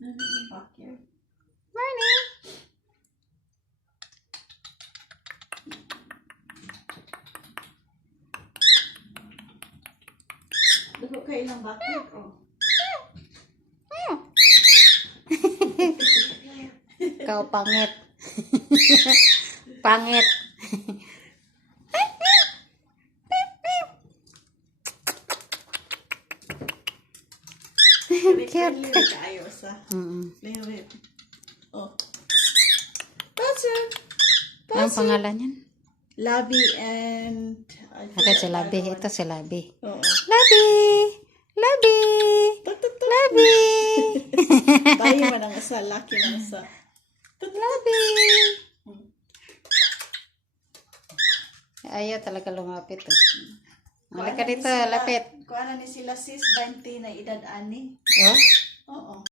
Morning! Dako kayo lang bakit? Oh. Ikaw pangit. Pangit. Cute. Kayo sa. Liwit. Oh. Buzzer. Anong pangalan yan? Labi and... Ito si Labi. Ito si Labi. Oo. Labi! Labi! Labi! Tayo man ang isa. Laki ng isa. Labi! Ayaw talaga lumapit. Halika dito, lapit. Kung ano ni sila sis, 20 na edad ani. Oh?